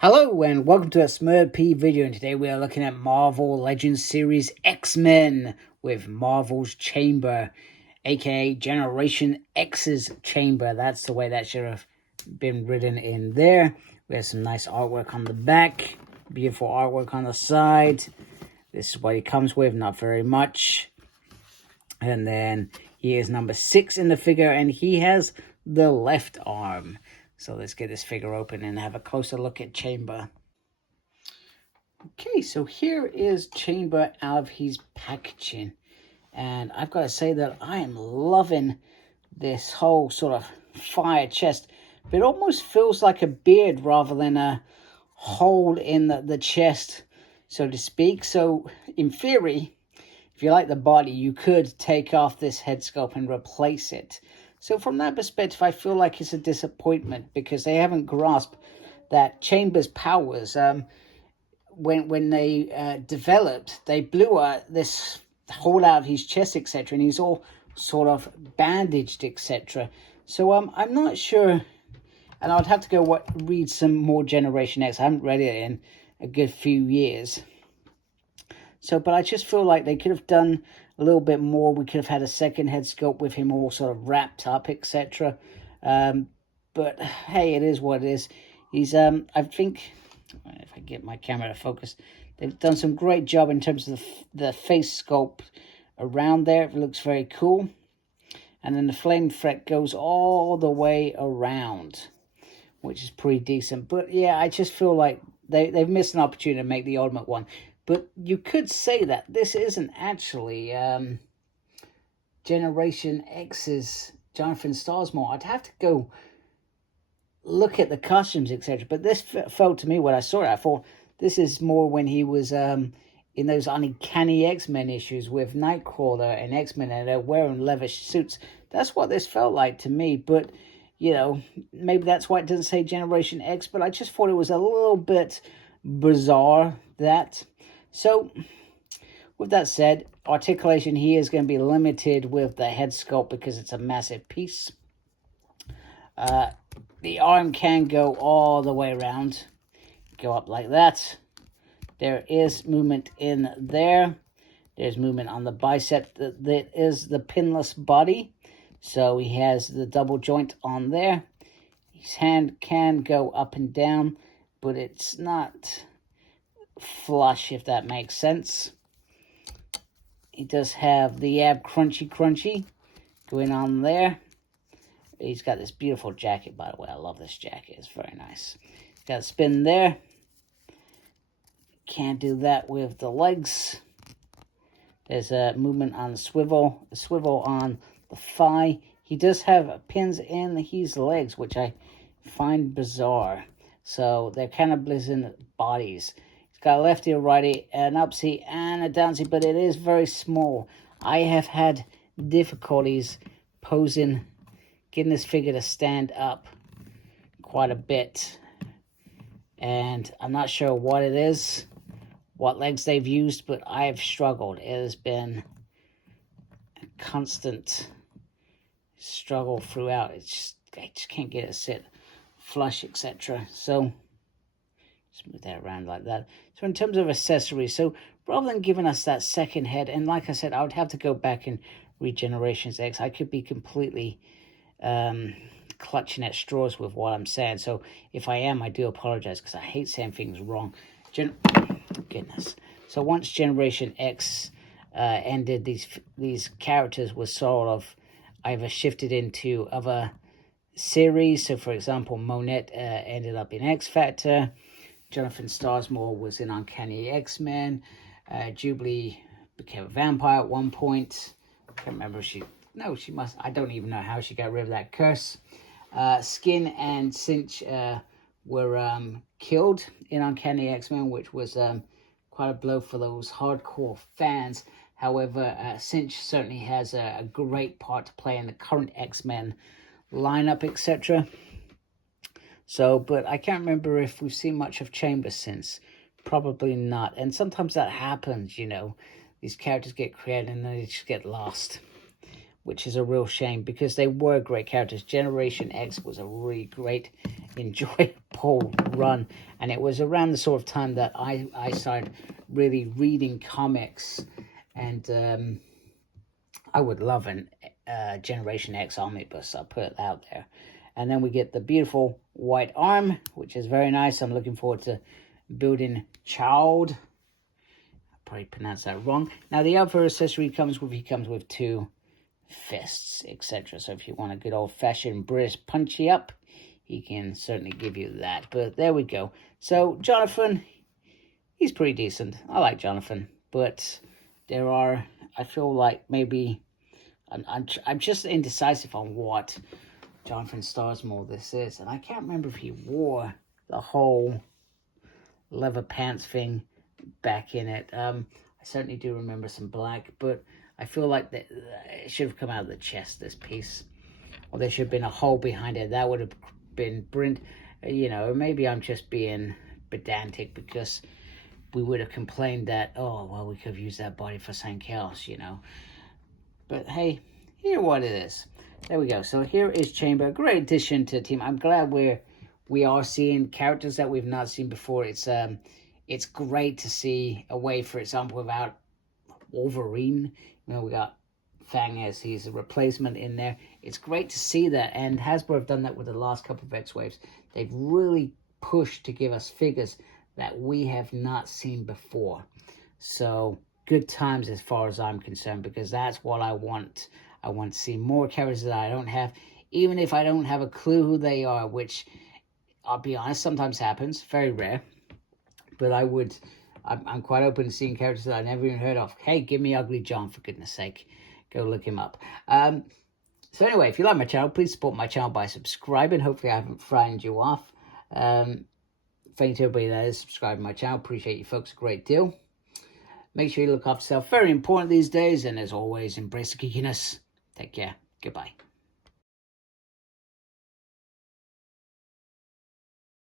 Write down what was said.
Hello and welcome to a Smurp video, and today we are looking at Marvel Legends Series X-Men with Marvel's Chamber, aka Generation X's Chamber. That's the way that should have been written in there. We have some nice artwork on the back, beautiful artwork on the side. This is what he comes with, not very much. And then he is number 6 in the figure, and he has the left arm. So let's get this figure open and have a closer look at Chamber. Okay, so here is Chamber out of his packaging. And I've got to say that I am loving this whole sort of fire chest. But it almost feels like a beard rather than a hole in the chest, so to speak. So in theory, if you like the body, you could take off this head sculpt and replace it. So from that perspective, I feel like it's a disappointment because they haven't grasped that Chamber's powers. When they developed, they blew this hole out of his chest, etc., and he's all sort of bandaged, etc. So I'm not sure, and I'd have to go read some more Generation X. I haven't read it in a good few years. So, but I just feel like they could have done a little bit more. We could have had a second head sculpt with him all sort of wrapped up, etc. But hey, it is what it is. He's I think, if I get my camera to focus, they've done some great job in terms of the face sculpt around there. It looks very cool. And then the flame thread goes all the way around, which is pretty decent. But yeah, I just feel like they've missed an opportunity to make the ultimate one. But you could say that this isn't actually Generation X's Jonathan Starsmore. I'd have to go look at the costumes, etc. But this felt to me, when I saw it, I thought this is more when he was in those uncanny X-Men issues with Nightcrawler and X-Men, and they're wearing leather suits. That's what this felt like to me. But, you know, maybe that's why it doesn't say Generation X. But I just thought it was a little bit bizarre, that. So, with that said, articulation here is going to be limited with the head sculpt because it's a massive piece. The arm can go all the way around, go up like that. There is movement in there. There's movement on the bicep. That is the pinless body. So he has the double joint on there. His hand can go up and down, but it's not flush, if that makes sense. He does have the ab crunchy going on there. He's got this beautiful jacket, by the way. I love this jacket. It's very nice. He's got a spin there. Can't do that with the legs. There's a movement on the swivel on the thigh. He does have pins in his legs, which I find bizarre. So they're kind of blissing bodies. He's got a lefty, a righty, an upsy, and a downsy, but it is very small. I have had difficulties posing, getting this figure to stand up quite a bit. And I'm not sure what it is, what legs they've used, but I've struggled. It has been a constant struggle throughout. I just can't get it to sit flush, etc. So just move that around like that. So in terms of accessories, so rather than giving us that second head, and like I said, I would have to go back and read Generations X. I could be completely clutching at straws with what I'm saying. So if I am, I do apologize, because I hate saying things wrong. Goodness. So once Generation X ended, these characters were sort of either shifted into other series. So for example, Monette ended up in X Factor. Jonathan Starsmore was in Uncanny X-Men. Jubilee became a vampire at one point. I can't remember if she must. I don't even know how she got rid of that curse. Skin and Cinch were killed in Uncanny X-Men, which was quite a blow for those hardcore fans. However, Cinch certainly has a great part to play in the current X-Men lineup, etc. So, but I can't remember if we've seen much of Chamber since. Probably not. And sometimes that happens, you know. These characters get created and they just get lost. which is a real shame because they were great characters. Generation X was a really great, enjoyable run, and it was around the sort of time that I started really reading comics, and I would love an Generation X omnibus. I'll put it out there. And then we get the beautiful white arm, which is very nice. I'm looking forward to building Child. I probably pronounced that wrong. Now, the other accessory he comes with 2 fists, etc. So if you want a good old-fashioned British punchy up, he can certainly give you that. But there we go. So Jonathan, he's pretty decent. I like Jonathan, but there are, I feel like maybe I'm just indecisive on what Jonathan Starsmore this is, and I can't remember if he wore the whole leather pants thing back in it. I certainly do remember some black, but I feel like that it should have come out of the chest, this piece, or there should have been a hole behind it. That would have been brilliant. You know, maybe I'm just being pedantic because we would have complained that, oh, well, we could have used that body for something else, you know. But hey, here what it is. There we go. So here is Chamber. Great addition to the team. I'm glad we are seeing characters that we've not seen before. It's great to see a way, for example, without Wolverine. You know, we got Fang as he's a replacement in there. It's great to see that, and Hasbro have done that with the last couple of X-Waves. They've really pushed to give us figures that we have not seen before. So good times as far as I'm concerned, because that's what I want. I want to see more characters that I don't have, even if I don't have a clue who they are, which, I'll be honest, sometimes happens, very rare. But I'm quite open to seeing characters that I never even heard of. Hey, give me Ugly John, for goodness sake. Go look him up. So anyway, if you like my channel, please support my channel by subscribing. Hopefully I haven't frightened you off. Thank you to everybody that is subscribing to my channel. Appreciate you folks a great deal. Make sure you look after yourself. Very important these days. And as always, embrace the geekiness. Take care. Goodbye.